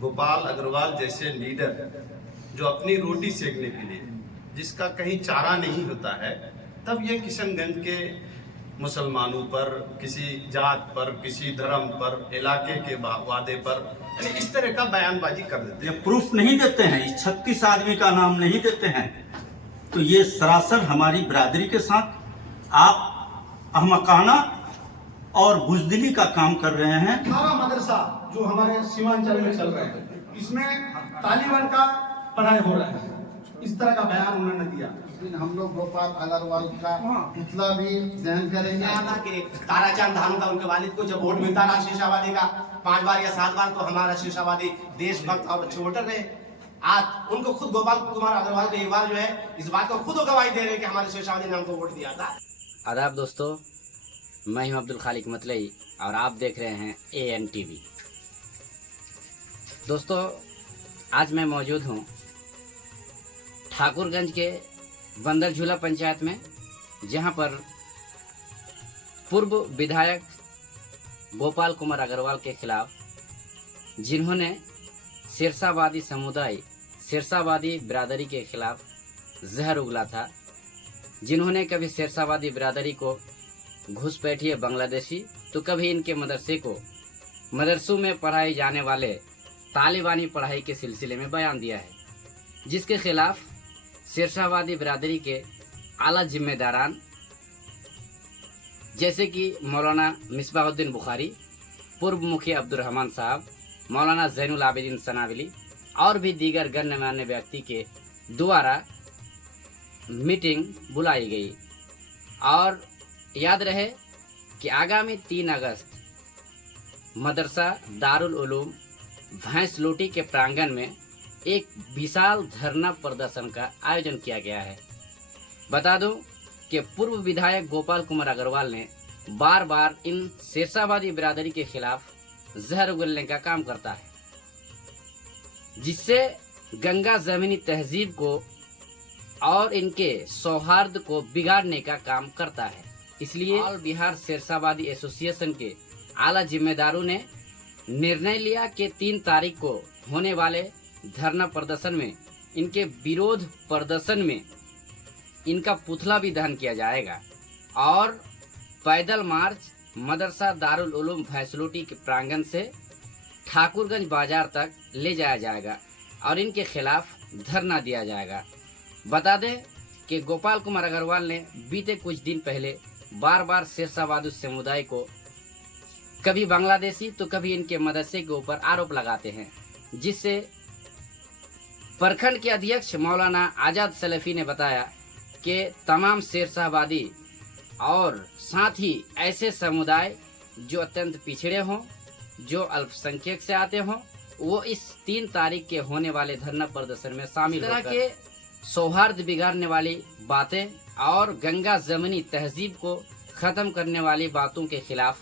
गोपाल अग्रवाल जैसे लीडर जो अपनी रोटी सेकने के लिए, जिसका कहीं चारा नहीं होता है, तब ये किशनगंज के मुसलमानों पर, किसी जात पर, किसी धर्म पर, इलाके के वादे पर, यानी इस तरह का बयानबाजी कर देते हैं। ये प्रूफ नहीं देते हैं, इस 36 आदमी का नाम नहीं देते हैं, तो ये सरासर हमारी बिरादरी के साथ आप अहमकाना और बुजदिली का काम कर रहे हैं। 18 मदरसा जो हमारे सीमांचल में चल रहे हैं, इसमें तालिबान का पढ़ाई हो रहा है, इस तरह का बयान उन्होंने दिया। हम लोग गोपाल अग्रवाल का पुतला भी दहन करेंगे। ताराचंद धानु का उनके वालिद को जब वोट मिलता रहा शीर्षावादी का 5 बार या 7 बार, तो हमारा शीर्षावादी देशभक्त और अच्छे वोटर रहे। आज उनको खुद गोपाल कुमार अग्रवाल को एक बार जो है इस बात को खुद गवाही दे रहे कि हमारे शीर्षावादी ने हमको वोट दिया था। आदाब दोस्तों, मैं हूं अब्दुल खालिक मतलई और आप देख रहे हैं ANTV। दोस्तों, आज मैं मौजूद हूं ठाकुरगंज के बंदर झूला पंचायत में, जहां पर पूर्व विधायक गोपाल कुमार अग्रवाल के खिलाफ, जिन्होंने सिरसावादी समुदाय, सिरसावादी बिरादरी के खिलाफ जहर उगला था, जिन्होंने कभी सिरसावादी बिरादरी को घुसपैठिए बांग्लादेशी, तो कभी इनके मदरसे को, मदरसों में पढ़ाए जाने वाले तालिबानी पढ़ाई के सिलसिले में बयान दिया है, जिसके खिलाफ सिरसावादी बिरादरी के आला जिम्मेदारान जैसे कि मौलाना मिसबाहुद्दीन बुखारी, पूर्व मुखी अब्दुल रहमान साहब, मौलाना जैनुल आबिदीन सनाविली और भी दीगर गणमान्य व्यक्ति के द्वारा मीटिंग बुलाई गई। और याद रहे कि आगामी 3 अगस्त मदरसा दारुल उलूम भैंसलोटी के प्रांगण में एक विशाल धरना प्रदर्शन का आयोजन किया गया है। बता दूं कि पूर्व विधायक गोपाल कुमार अग्रवाल ने बार बार इन सिरसावादी बिरादरी के खिलाफ जहर उगलने का काम करता है, जिससे गंगा जमीनी तहजीब को और इनके सौहार्द को बिगाड़ने का काम करता है। इसलिए ऑल बिहार सिरसावादी एसोसिएशन के आला जिम्मेदारों ने निर्णय लिया कि 3 तारीख को होने वाले धरना प्रदर्शन में, इनके विरोध प्रदर्शन में इनका पुतला भी दहन किया जाएगा और पैदल मार्च मदरसा दारुल उलूम भैंसलोटी के प्रांगण से ठाकुरगंज बाजार तक ले जाया जाएगा और इनके खिलाफ धरना दिया जाएगा। बता दें कि गोपाल कुमार अग्रवाल ने बीते कुछ दिन पहले बार बार सिरसावादी समुदाय को कभी बांग्लादेशी तो कभी इनके मदरसे के ऊपर आरोप लगाते हैं, जिससे प्रखंड के अध्यक्ष मौलाना आजाद सलफी ने बताया कि तमाम सिरसावादी और साथ ही ऐसे समुदाय जो अत्यंत पिछड़े हों, जो अल्पसंख्यक से आते हों, वो इस 3 तारीख के होने वाले धरना प्रदर्शन में शामिल होकर के सौहार्द बिगाड़ने वाली बातें और गंगा जमीनी तहजीब को खत्म करने वाली बातों के खिलाफ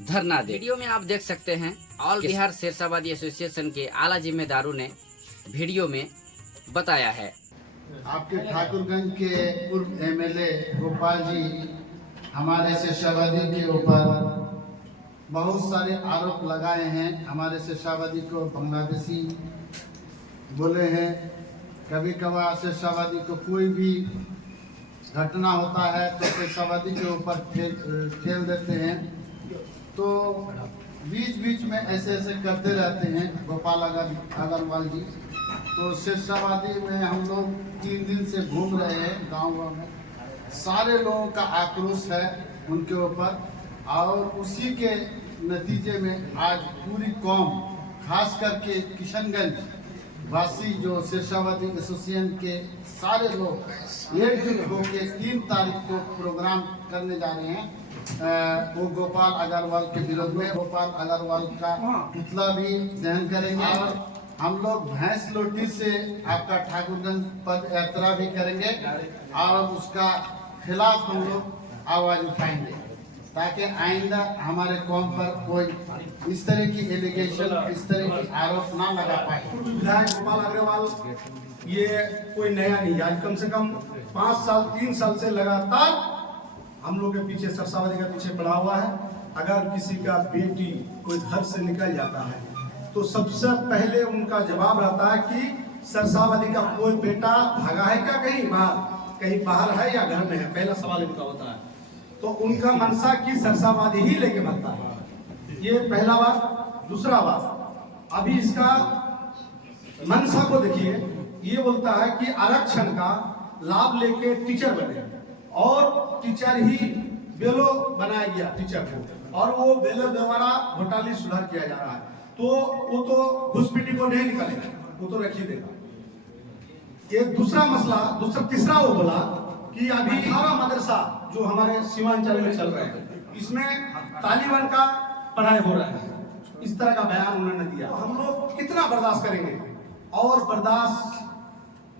धरना दे। वीडियो में आप देख सकते हैं ऑल बिहार सिरसावादी एसोसिएशन के आला जिम्मेदारों ने वीडियो में बताया है। आपके ठाकुरगंज के पूर्व MLA गोपाल जी हमारे सिरसावादी के ऊपर बहुत सारे आरोप लगाए हैं। हमारे सिरसावादी को बांग्लादेशी बोले हैं। कभी कभार सिरसावादी को कोई भी घटना होता है तो सिरसावादी के ऊपर खेल देते हैं। तो बीच बीच में ऐसे करते रहते हैं गोपाल अग्रवाल जी। तो सिरसावादी में हम लोग 3 दिन से घूम रहे हैं गाँव में, सारे लोगों का आक्रोश है उनके ऊपर और उसी के नतीजे में आज पूरी कौम, खास करके किशनगंज वासी जो सिरसावादी एसोसिएशन के सारे लोग एकजुट होकर 3 तारीख को प्रोग्राम करने जा रहे हैं। वो गोपाल अग्रवाल के विरोध में गोपाल अग्रवाल का पुतला भी दहन करेंगे और हम लोग भैंसलोटी से आपका ठाकुरगंज पद यात्रा भी करेंगे और उसका खिलाफ हम लोग आवाज उठाएंगे, ताकि आइंदा हमारे कौम पर कोई इस तरह की एलिगेशन, इस तरह की आरोप ना लगा पाए। विधायक गोपाल अग्रवाल ये कोई नया नहीं, आज कम से कम 5 साल 3 साल से लगातार हम लोग के पीछे, सिरसावादी के पीछे पड़ा हुआ है। अगर किसी का बेटी कोई घर से निकल जाता है तो सबसे पहले उनका जवाब रहता है कि सरसावादी का कोई बेटा भागा है क्या कहीं बाहर है या घर में है, पहला सवाल इनका होता है। तो उनका मनसा की सरसावादी ही लेके बनता है, ये पहला बात। दूसरा बात, अभी इसका मनसा को देखिए, ये बोलता है कि आरक्षण का लाभ लेके टीचर बने और टीचर ही बेलो बनाया गया टीचर को, और वो बेलो द्वारा घोटाले सुधार किया जा रहा है। तो वो तो घुसपैठी को नहीं निकालेगा, वो तो रख ही देगा। ये दूसरा मसला, तीसरा वो बोला कि अभी 18 मदरसा जो हमारे सीमांचल में चल रहे हैं, इसमें तालिबान का पढ़ाई हो रहा है, इस तरह का बयान उन्होंने दिया। हम लोग कितना बर्दाश्त करेंगे, और बर्दाश्त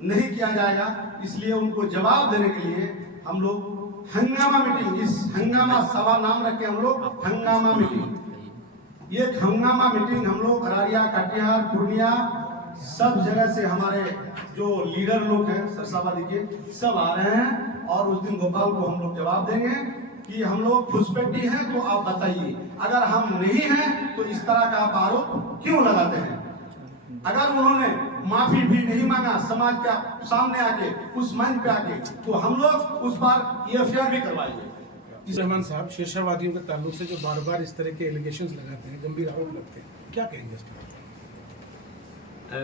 नहीं किया जाएगा। इसलिए उनको जवाब देने के लिए हम लोग हंगामा मीटिंग, इस हंगामा सभा नाम रखे हम लोग हंगामा मीटिंग, ये हंगामा मीटिंग हम लोग अररिया, कटिहार, पूर्णिया सब जगह से हमारे जो लीडर लोग हैं सरसावादी के सब आ रहे हैं, और उस दिन गोपाल को हम लोग जवाब देंगे कि हम लोग घुसपैठी हैं तो आप बताइए, अगर हम नहीं हैं तो इस तरह का आप आरोप क्यों लगाते हैं। अगर उन्होंने माफी भी नहीं मांगा समाज के सामने आके, उस मंच पे आके, तो हम लोग उस बार EFR भी करवाएंगे। रहमान साहब शीर्षावादियों के ताल्लुक से जो बार बार इस तरह के एलिगेशंस लगाते हैं, गंभीर आरोप लगते हैं, क्या कहेंगे इस पर?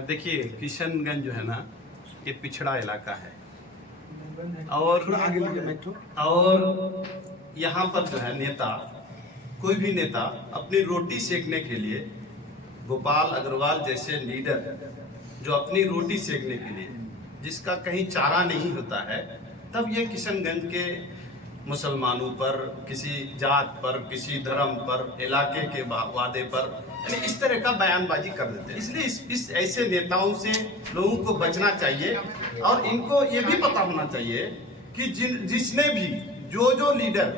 देखिए, किशनगंज जो है ना, ये पिछड़ा इलाका है, और यहाँ पर जो है नेता, कोई भी नेता अपनी रोटी सेकने के लिए, गोपाल अग्रवाल जैसे लीडर जो अपनी रोटी सेकने के लिए, जिसका कहीं चारा नहीं होता है, तब ये किशनगंज के मुसलमानों पर, किसी जात पर, किसी धर्म पर, इलाके के वादे पर, यानी इस तरह का बयानबाजी कर देते हैं। इसलिए इस ऐसे नेताओं से लोगों को बचना चाहिए, और इनको ये भी पता होना चाहिए कि जिसने भी जो लीडर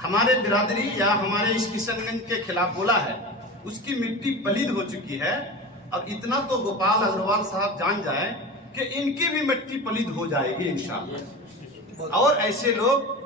हमारे बिरादरी या हमारे इस किशनगंज के खिलाफ बोला है, उसकी मिट्टी पलीद हो चुकी है। अब इतना तो गोपाल अग्रवाल साहब जान जाए कि इनकी भी मिट्टी पलीद हो जाएगी इंशाअल्लाह। और ऐसे लोग,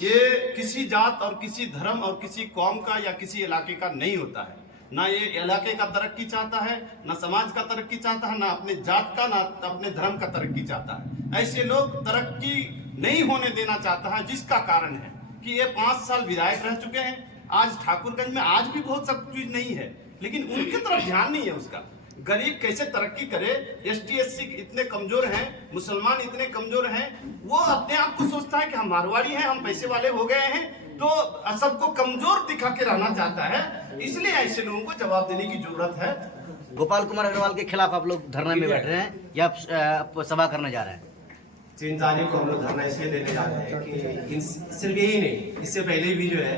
ये किसी जात और किसी धर्म और किसी कौम का या किसी इलाके का नहीं होता है, ना ये इलाके का तरक्की चाहता है, ना समाज का तरक्की चाहता है, ना अपने जात का, ना अपने धर्म का तरक्की चाहता है। ऐसे लोग तरक्की नहीं होने देना चाहता है, जिसका कारण है कि ये 5 साल विधायक रह चुके हैं। आज ठाकुरगंज में आज भी बहुत सब चीज नहीं है, लेकिन उनकी तरफ ध्यान नहीं है उसका। गरीब कैसे तरक्की करे, ST SC इतने कमजोर हैं, मुसलमान इतने कमजोर हैं, वो अपने आप को सोचता है कि हम मारवाड़ी हैं, हम पैसे वाले हो गए हैं, तो सबको कमजोर दिखा के रहना चाहता है। इसलिए ऐसे लोगों को जवाब देने की जरूरत है। गोपाल कुमार अग्रवाल के खिलाफ आप लोग धरने में बैठ रहे हैं या सभा करने जा रहे हैं? 3 तारीख को हम लोग धरना इसलिए देने जा रहे हैं कि सिर्फ यही नहीं, इससे पहले भी जो है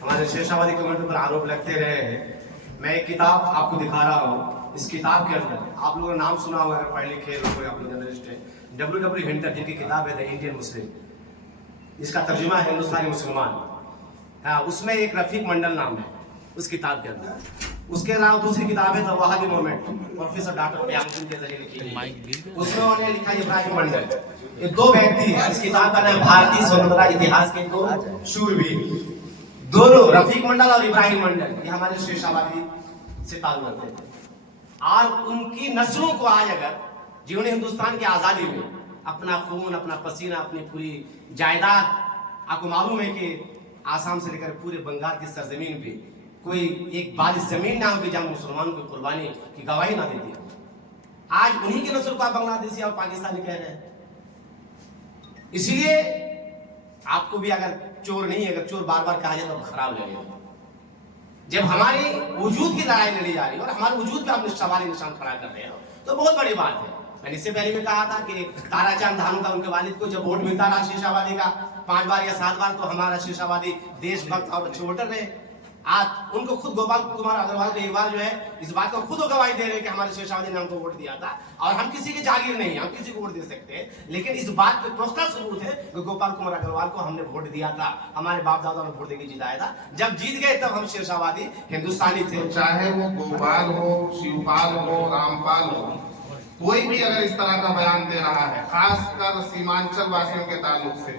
हमारे शेषावादी कमेटी पर आरोप लगते रहे हैं। मैं एक किताब आपको दिखा रहा हूँ। इस किताब के अंदर आप लोगों ने नाम सुना होगा, अगर पढ़े लिखे लोग, आप लोग जर्नलिस्ट हैं, W हिंटर, जिनकी किताब है द इंडियन मुस्लिम, इसका तर्जुमा है हिंदुस्तानी मुसलमान। हाँ, उसमें एक रफीक मंडल नाम है उस किताब के अंदर। उसके अलावा दूसरी किताब है the Wahhabi movement, professor doctor Pyamsingh के जरिए लिखी है। उसमें उन्होंने लिखा है इब्राहिम मंडल। ये 2 व्यक्ति हैं। इस किताब का नाम भारतीय स्वतंत्रता इतिहास के 2 शूरवीर, दोनों रफीक मंडल और इब्राहिम मंडल, ये हमारे शेषावादी से ताल्लुक रखते थे। और उनकी नस्लों को आज अगर जिन्होंने हिंदुस्तान की आजादी में अपना खून, अपना पसीना, अपनी पूरी जायदाद, आपको मालूम है कि आसाम से लेकर पूरे बंगाल की सरजमीन पे कोई एक बारिश जमीन ना होगी जहां मुसलमानों की कुर्बानी की गवाही ना देती है। आज उन्हीं की नस्ल को आप बांग्लादेशी और पाकिस्तानी कह रहे हैं। इसलिए आपको भी अगर चोर नहीं, अगर चोर बार बार कहा जाए तो खराब लगेगा। जब हमारी वजूद की लड़ाई लड़ी जा रही है और हमारे वजूद पे आप सवाल निशान खड़ा कर रहे हो, तो बहुत बड़ी बात है। मैंने इससे पहले भी कहा था कि ताराचंद धानू का, उनके वालिद को जब वोट मिलता रहा शीर्षावादी का 5 बार या 7 बार, तो हमारा शीर्षावादी देशभक्त और अच्छे वोटर रहे। आज उनको खुद गोपाल कुमार अग्रवाल को एक बार जो है इस बात को खुद गवाही दे रहे हैं कि हमारे शीर्षावादी ने हमको वोट दिया था, और हम किसी की जागीर नहीं, हम किसी को वोट दे सकते हैं। लेकिन इस बात पे पुख्ता सबूत है कि गोपाल कुमार अग्रवाल को हमने वोट दिया था, हमारे बाप दादा ने वोट देकर जिताया था। जब जीत गए तब हम शीर्षावादी हिंदुस्तानी थे। चाहे वो गोपाल हो, शिवपाल हो, रामपाल हो, कोई भी अगर इस तरह का बयान दे रहा है, खासकर सीमांचल वासियों के ताल्लुक से,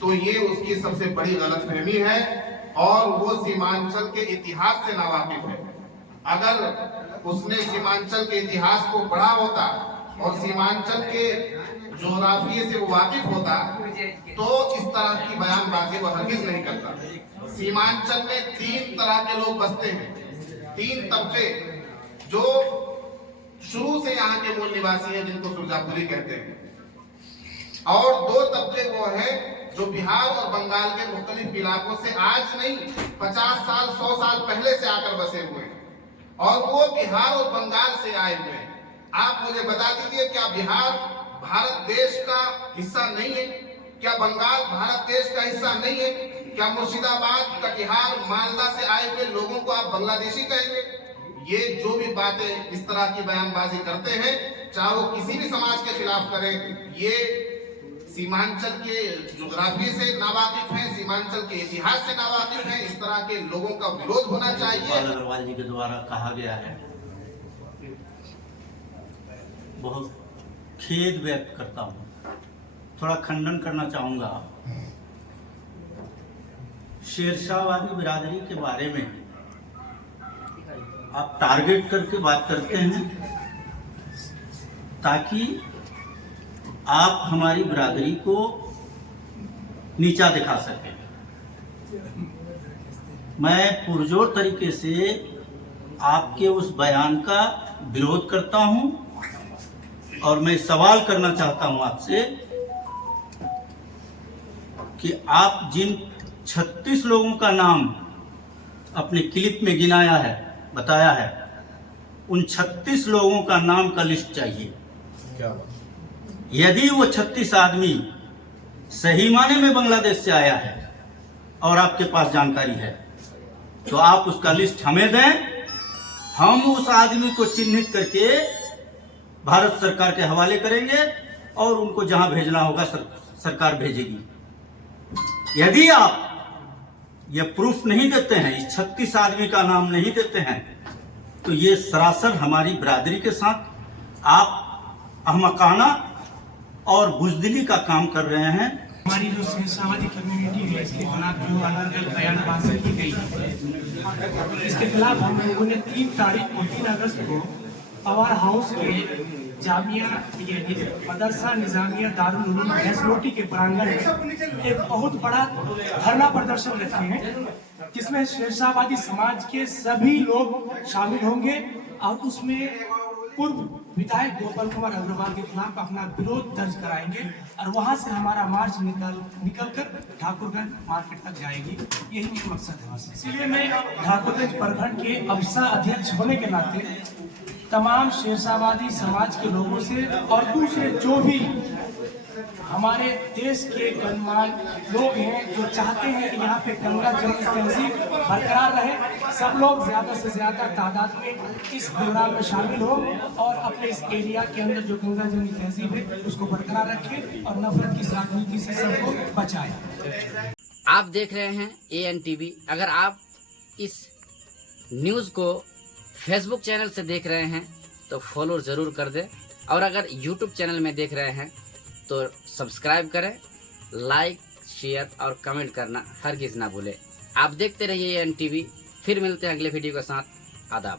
तो ये उसकी सबसे बड़ी गलतफहमी है और वो सीमांचल के इतिहास से नावाकिफ है। अगर उसने सीमांचल के इतिहास को पढ़ा होता और सीमांचल के जोग्राफिये से वो वाकिफ होता तो इस तरह की बयानबाजी वो हरगिज नहीं करता। सीमांचल में 3 तरह के लोग बसते हैं, 3 तबके जो शुरू से यहाँ के मूल निवासी हैं, जिनको सुरजापुरी कहते हैं, और 2 तबके वो हैं जो बिहार और बंगाल के मुख्तलिफ इलाकों से आज नहीं 50 साल 100 साल पहले से आकर बसे हुए हैं, और वो बिहार और बंगाल से आए हुए हैं। आप मुझे बता दीजिए, क्या बिहार भारत देश का हिस्सा नहीं है? क्या बंगाल भारत देश का हिस्सा नहीं है? क्या मुर्शिदाबाद, कटिहार, मालदा से आए हुए लोगों को आप बांग्लादेशी कहेंगे? ये जो भी बातें इस तरह की बयानबाजी करते हैं, चाहे वो किसी भी समाज के खिलाफ करें, ये सीमांचल के ज्योग्राफी से नावाकिफ हैं, सीमांचल के इतिहास से नावाकिफ हैं। इस तरह के लोगों का विरोध होना चाहिए। अग्रवाल जी के द्वारा कहा गया है, बहुत खेद व्यक्त करता हूँ, थोड़ा खंडन करना चाहूँगा। शेरशाहवादी बिरादरी के बारे में आप टारगेट करके बात करते हैं ताकि आप हमारी बिरादरी को नीचा दिखा सकें। मैं पुरजोर तरीके से आपके उस बयान का विरोध करता हूं और मैं सवाल करना चाहता हूं आपसे कि आप जिन 36 लोगों का नाम अपने क्लिप में गिनाया है, बताया है, उन 36 लोगों का नाम का लिस्ट चाहिए। यदि वो 36 आदमी सही माने में बांग्लादेश से आया है और आपके पास जानकारी है तो आप उसका लिस्ट हमें दें, हम उस आदमी को चिन्हित करके भारत सरकार के हवाले करेंगे और उनको जहां भेजना होगा सरकार भेजेगी। यदि आप ये प्रूफ नहीं देते हैं, इस 36 आदमी का नाम नहीं देते हैं, तो ये सरासर हमारी बिरादरी के साथ आप अहमकाना और बुजदिली का काम कर रहे हैं। हमारी जो शेरशाहवादी कम्युनिटी है, इसके खिलाफ जो अलग अलग बयानबाजी की गई है, इसके खिलाफ हम लोगों ने 3 तारीख को 3 अगस्त को पावर हाउस के जामिया मदरसा निजामिया दारुल उलूम भैंसलोटी के प्रांगण में एक बहुत बड़ा धरना प्रदर्शन रखे हैं, जिसमें शेरशाहवादी समाज के सभी लोग शामिल होंगे और उसमें पूर्व विधायक गोपाल कुमार अग्रवाल के खिलाफ अपना विरोध दर्ज कराएंगे और वहां से हमारा मार्च निकलकर ठाकुरगंज मार्केट तक जाएगी। यही मेरा मकसद है। इसलिए मैं ठाकुरगंज प्रखंड के अफसा अध्यक्ष होने के नाते तमाम शेरशाहवादी समाज के लोगों से और दूसरे जो भी हमारे देश के गणमान्य लोग हैं जो चाहते हैं कि यहाँ पे गंगा जमुनी तहजीब बरकरार रहे, सब लोग ज्यादा से ज्यादा तादाद में इस प्रोग्राम में शामिल हो और अपने इस एरिया के अंदर जो गंगा जमुनी तहजीब है उसको बरकरार रखें और नफरत की राजनीति से सबको बचाएं। आप देख रहे हैं ANTV। अगर आप इस न्यूज़ को फेसबुक चैनल से देख रहे हैं तो फॉलो ज़रूर कर दें, और अगर यूट्यूब चैनल में देख रहे हैं तो सब्सक्राइब करें, लाइक, शेयर और कमेंट करना हरगिज़ ना भूलें। आप देखते रहिए ANTV। फिर मिलते हैं अगले वीडियो के साथ। आदाब।